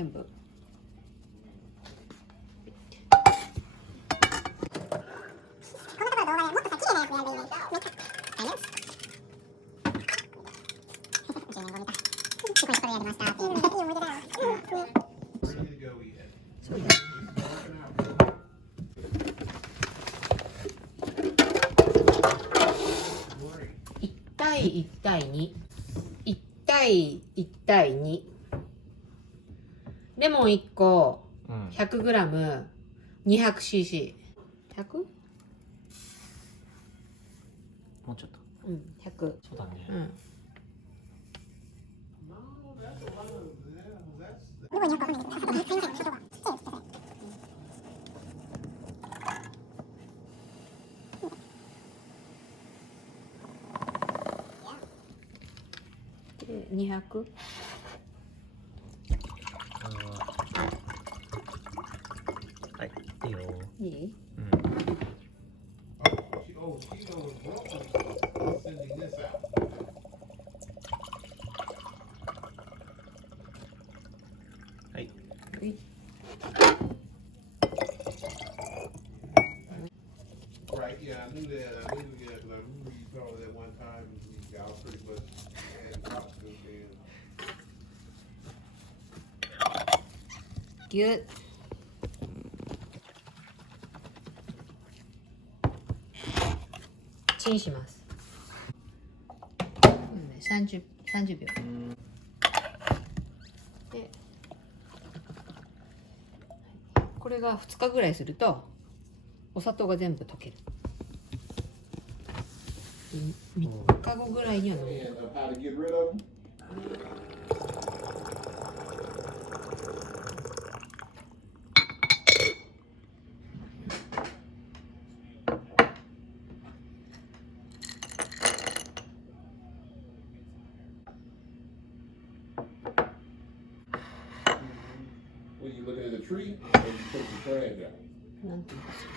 全部。1対1対2、1対1対2。レモン1個 100g、200cc。100？ もうちょっと。うん、100。そうだね。うん。で、200？はい、いいよ。いい？うん。はい。Right, yeah, I knew that. I knew that because I remember you told me that one time y'all pretty much had dropped it in. ぎゅっ。チンします。30秒。で、これが2日ぐらいするとお砂糖が全部溶ける。3日後ぐらいには飲める。And how to get rid of them? Were you looking at a tree or you took the trash out? なんていうんですか。